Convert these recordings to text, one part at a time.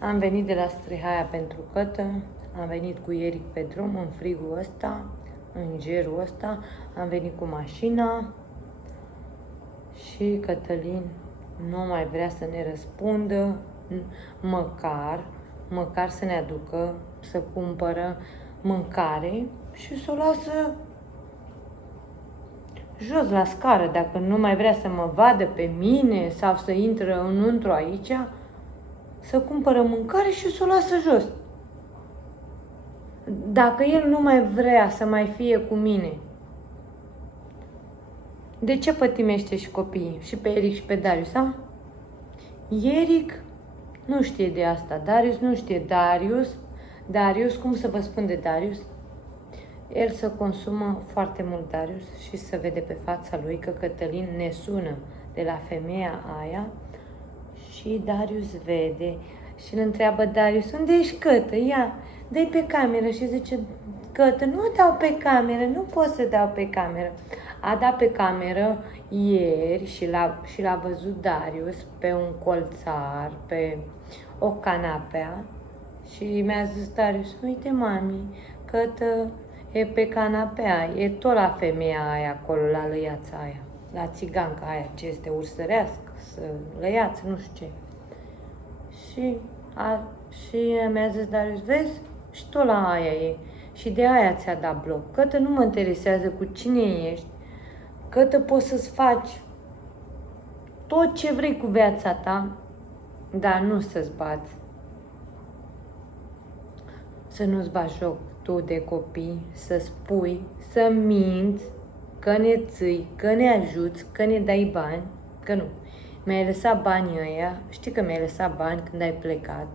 Am venit de la Strihaia pentru Cătă, am venit cu Eric pe drum, în frigul ăsta, în gerul ăsta, am venit cu mașina și Cătălin nu mai vrea să ne răspundă, măcar să ne aducă, să cumpără mâncare și să o lasă jos la scară. Dacă nu mai vrea să mă vadă pe mine sau să intră înăuntru aici, să cumpără mâncare și să o lasă jos. Dacă el nu mai vrea să mai fie cu mine, de ce pătimește și copiii? Și pe Eric și pe Darius, a? Eric nu știe de asta, Darius nu știe. Darius, cum să vă spun de Darius? El să consumă foarte mult Darius și să vede pe fața lui că Cătălin ne sună de la femeia aia și Darius vede și îl întreabă Darius, unde ești, Cătă? Ia, dă-i pe cameră și zice, Cătă, nu dau pe cameră, nu pot să dau pe cameră. A dat pe cameră ieri și l-a văzut Darius pe un colțar, pe o canapea și mi-a zis Darius, uite mami, Cătă e pe canapea, e tot la femeia aia acolo, la lăiața aia, la țiganca aia, ce este ursărească, să lăiață, nu știu ce. Și mi-a zis Darius, vezi? Și tot la aia e. Și de aia ți-a dat bloc. Cătă nu mă interesează cu cine ești. Cătă poți să-ți faci tot ce vrei cu viața ta, dar nu să-ți bați. Să nu-ți bagi joc tu de copii, să spui, să minți, că ne ții, că ne ajuți, că ne dai bani, că nu. Mi-ai lăsat banii ăia, știi că mi-ai lăsat bani când ai plecat.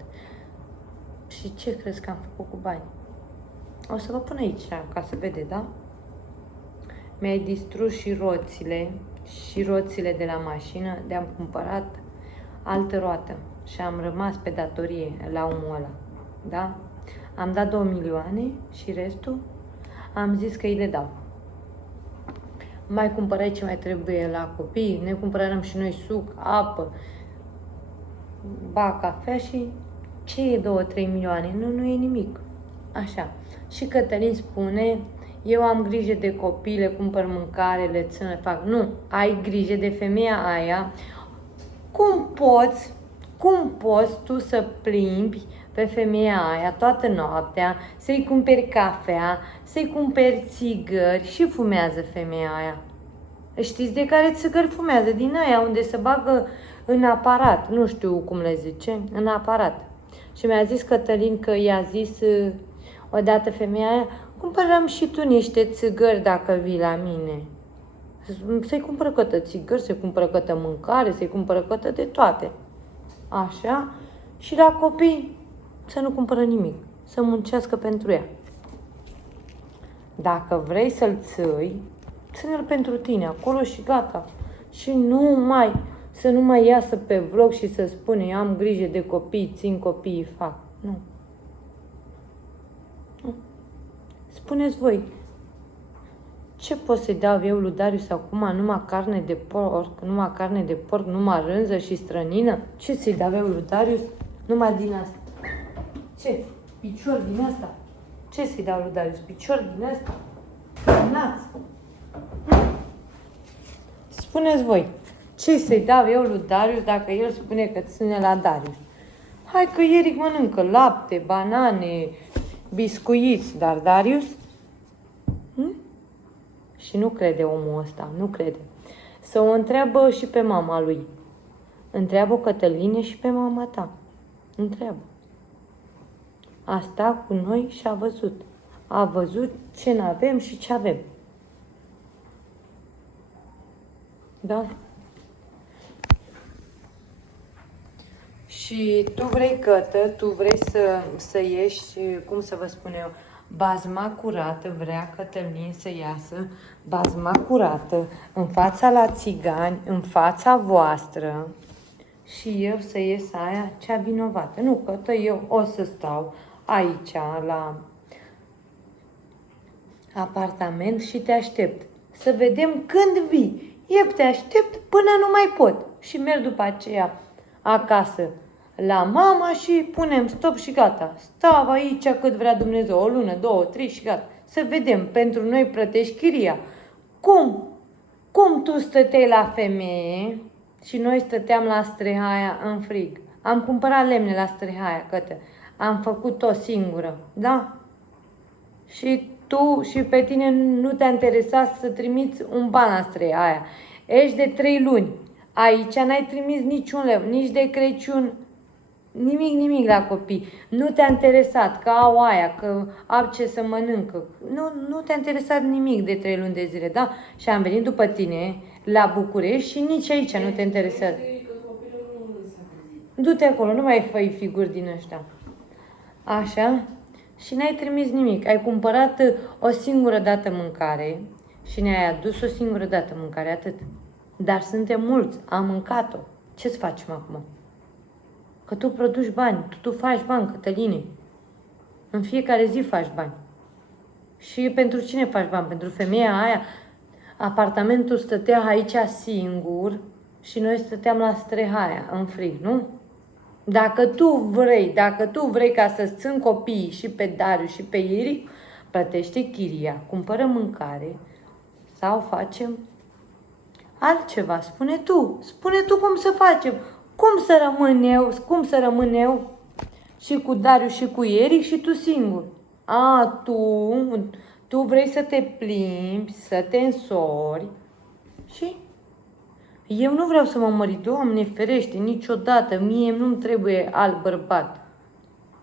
Și ce crezi că am făcut cu bani? O să vă pun aici, ca să vede, da? Mi-ai distrus și roțile de la mașină, de-am cumpărat altă roată și am rămas pe datorie la omul ăla, da? Am dat 2 milioane și restul am zis că îi le dau. Mai cumpărai ce mai trebuie la copii, ne cumpărăm și noi suc, apă, cafea și ce e 2-3 milioane? Nu e nimic. Așa. Și Cătălin spune, eu am grijă de copii, le cumpăr mâncare, le țin, le fac. Nu, ai grijă de femeia aia. Cum poți tu să plimbi pe femeia aia toată noaptea, să-i cumperi cafea, să-i cumperi țigări și fumează femeia aia? Știți de care țigări fumează? Din aia unde se bagă în aparat, nu știu cum le zice, în aparat. Și mi-a zis Cătălin că i-a zis odată femeia aia, cumpărăm și tu niște țigări dacă vii la mine. Să-i cumpără Cătă țigări, să-i cumpără Cătă mâncare, să-i cumpără Cătă de toate. Așa. Și la copii să nu cumpără nimic, să muncească pentru ea. Dacă vrei să-l ții, ține-l pentru tine acolo și gata. Și să nu mai iasă pe vlog și să spune, eu am grijă de copii, țin copiii, fac. Nu. Spuneți voi, ce pot să-i dau eu lui Darius acum? Numai carne de porc, numai rânză și strănină? Ce să-i dau eu lui Darius? Numai din asta. Ce? Picior din asta? Ce să-i dau lui Darius? Picior din asta? Naț? Spuneți voi, ce să-i dau eu lui Darius dacă el spune că ține la Darius? Hai că Eric mănâncă lapte, banane, biscuiți, dar Darius? Și nu crede omul ăsta, nu crede. Să o întreabă și pe mama lui. Întreabă Cătăline și pe mama ta. Întreabă. A stat cu noi și a văzut. A văzut ce n-avem și ce avem. Da? Și tu vrei, Cătă, tu vrei să ieși, cum să vă spun eu, bazma curată, vrea Cătălin să iasă bazma curată în fața la țigani, în fața voastră și eu să ies aia cea vinovată. Nu, Cătă, eu o să stau aici la apartament și te aștept. Să vedem când vii. Eu te aștept până nu mai pot. Și merg după aceea acasă la mama și punem stop și gata. Stau aici cât vrea Dumnezeu, o lună, 2, 3 și gata. Să vedem, pentru noi plătești chiria. Cum? Cum tu stăteai la femeie și noi stăteam la strehaia în frig? Am cumpărat lemne la strehaia, cătă. Am făcut-o singură, da? Și tu și pe tine nu te-a interesat să trimiți un ban la strehaia. Ești de 3 luni. Aici n-ai trimis niciun leu, nici de Crăciun, nimic la copii. Nu te-a interesat că au aia, că au ce să mănâncă. Nu te-a interesat nimic de 3 luni de zile, da? Și am venit după tine la București și nici aici nu te interesează. Du-te acolo, nu mai făi figuri din ăștia. Așa? Și n-ai trimis nimic. Ai cumpărat o singură dată mâncare și ne-ai adus o singură dată mâncare, atât. Dar suntem mulți, am mâncat-o. Ce-ți facem acum? Că tu produci bani, tu faci bani, Cătăline. În fiecare zi faci bani. Și pentru cine faci bani? Pentru femeia aia? Apartamentul stătea aici singur și noi stăteam la strehaia, în frig, nu? Dacă tu vrei ca să-ți țin copiii și pe Dariu și pe Iric, plătește chiria, cumpără mâncare sau facem altceva. Spune tu cum să facem. Cum să rămân eu și cu Dariu și cu Eric și tu singur. Tu vrei să te plimbi, să te însori și eu nu vreau să mă mărit, Doamne ferește, niciodată, mie nu-mi trebuie alt bărbat.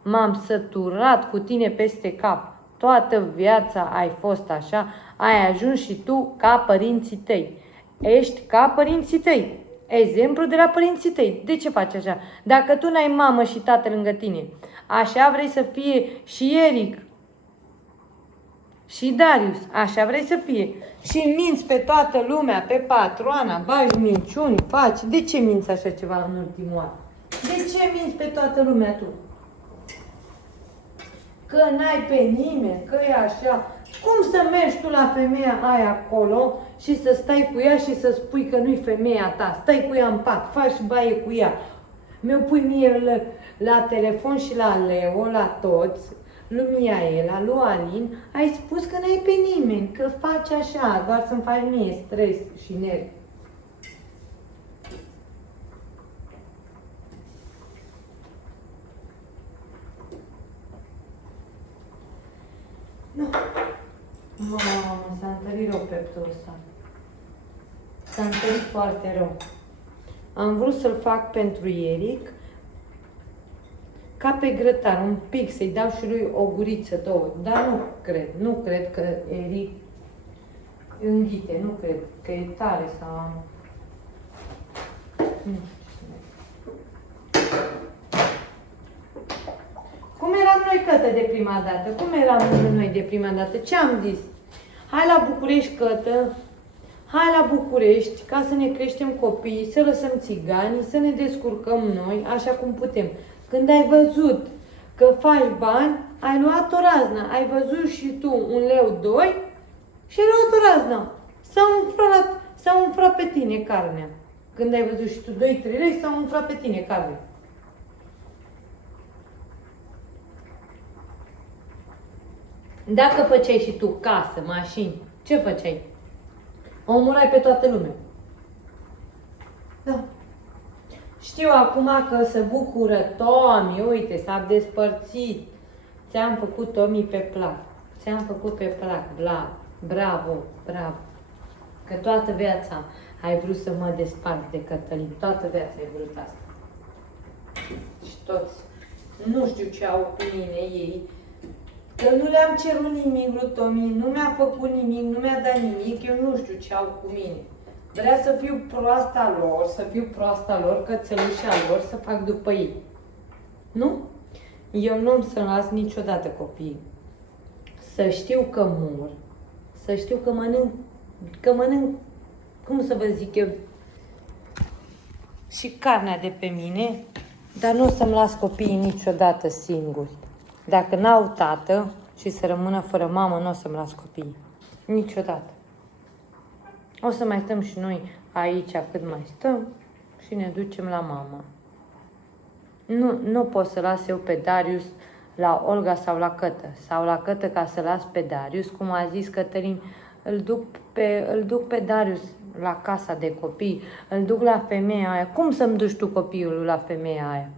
M-am săturat cu tine peste cap. Toată viața ai fost așa, ai ajuns și tu ca părinții tăi. Ești ca părinții tăi. Exemplu de la părinții tăi. De ce faci așa? Dacă tu n-ai mamă și tată lângă tine, așa vrei să fie și Eric și Darius, așa vrei să fie. Și minți pe toată lumea, pe patroana, bagi minciuni, faci. De ce minți așa ceva în ultimul an? De ce minți pe toată lumea tu? Că n-ai pe nimeni, că e așa. Cum să mergi tu la femeia aia acolo și să stai cu ea și să spui că nu-i femeia ta? Stai cu ea în pat, faci baie cu ea. Mi-o pui mie la telefon și la Leo, la toți, lui Miaela, lui Alin, ai spus că n-ai pe nimeni, că faci așa, doar să-mi faci mie stres și nervi. Nu. Mamă, s-a întărit rău peptul ăsta. S-a întărit foarte rău. Am vrut să-l fac pentru Eric, ca pe grătar, un pic, să-i dau și lui o guriță, 2, dar nu cred că Eric înghite, nu cred că e tare sau... Nu știu. Cum eram noi, Cătă, de prima dată? Cum eram noi de prima dată? Ce am zis? Hai la București, Cătă, hai la București, ca să ne creștem copiii, să lăsăm țiganii, să ne descurcăm noi, așa cum putem. Când ai văzut că faci bani, ai luat o raznă. Ai văzut și tu 1 leu, 2 și ai luat o raznă. S-a umflat pe tine carnea. Când ai văzut și tu 2-3 lei, s-a umflat pe tine carnea. Dacă făceai și tu casă, mașini, ce făceai? Omurai pe toată lumea. Da. Știu acum că se bucură Tomi, uite, s-a despărțit. Ți-am făcut Tomi pe plac. Ți-am făcut pe plac, bravo. Că toată viața ai vrut să mă desparți de Cătălin. Toată viața ai vrut asta. Și toți. Nu știu ce au cu mine ei. Că nu le-am cerut nimic lui Tomi, nu mi-a făcut nimic, nu mi-a dat nimic, eu nu știu ce au cu mine. Vrea să fiu proasta lor, cățelușa lor, să fac după ei. Nu? Eu nu am să las niciodată copiii. Să știu că mor, să știu că mănânc, cum să vă zic eu, și carnea de pe mine, dar nu o să-mi las copiii niciodată singuri. Dacă n-au tată și să rămână fără mamă, nu o să-mi las copiii. Niciodată. O să mai stăm și noi aici cât mai stăm și ne ducem la mama. Nu pot să las eu pe Darius la Olga sau la Cătă. Sau la Cătă ca să las pe Darius, cum a zis Cătălin, îl duc pe Darius la casa de copii, îl duc la femeia aia. Cum să-mi duci tu copilul la femeia aia?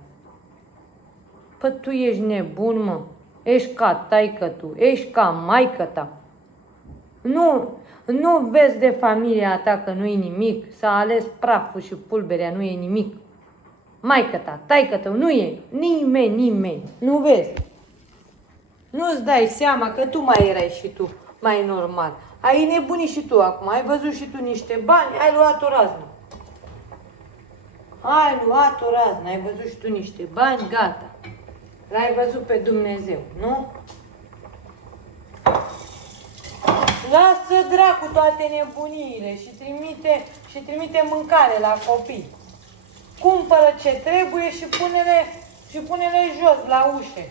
Păi tu ești nebun, mă. Ești ca taică tu, ești ca maică ta. Nu vezi de familia ta că nu e nimic, s-a ales praful și pulberea, nu e nimic. Maică ta, taică tău, nu e nimeni, nu vezi. Nu-ți dai seama că tu mai erai și tu mai normal. Ai nebunit și tu acum, ai văzut și tu niște bani, ai luat o raznă. Ai văzut și tu niște bani, gata. L-ai văzut pe Dumnezeu, nu? Lasă dracu toate nebuniile și trimite mâncare la copii. Cumpără ce trebuie și pune-le jos la ușe.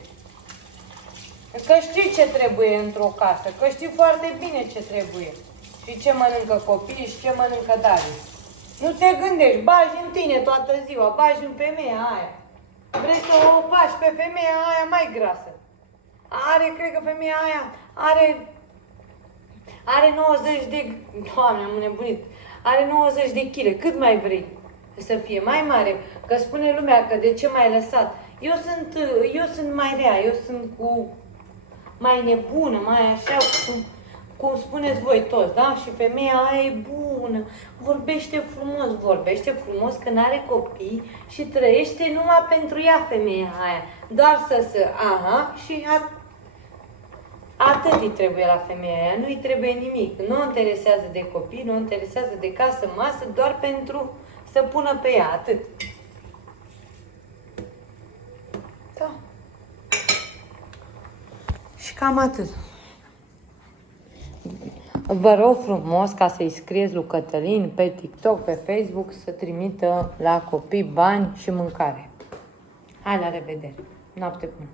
Că știi ce trebuie într-o casă, că știi foarte bine ce trebuie. Și ce mănâncă copiii și ce mănâncă Darius. Nu te gândești, bagi în tine toată ziua, bagi în femeia aia. Vrei să o faci pe femeia aia mai grasă. Cred că femeia aia are 90 de... Doamne, am nebunit. Are 90 de kg. Cât mai vrei să fie mai mare? Că spune lumea că de ce m-ai lăsat. Eu sunt mai rea, eu sunt mai nebună, mai așa, cum spuneți voi toți, da? Și femeia aia e bună, vorbește frumos când are copii și trăiește numai pentru ea femeia aia. Doar și atât îi trebuie la femeia aia, nu îi trebuie nimic. Nu o interesează de copii, nu o interesează de casă, masă, doar pentru să pună pe ea, atât. Da. Și cam atât. Vă rog frumos ca să-i scrieți lui Cătălin pe TikTok, pe Facebook, să trimită la copii bani și mâncare. Hai, la revedere! Noapte bună!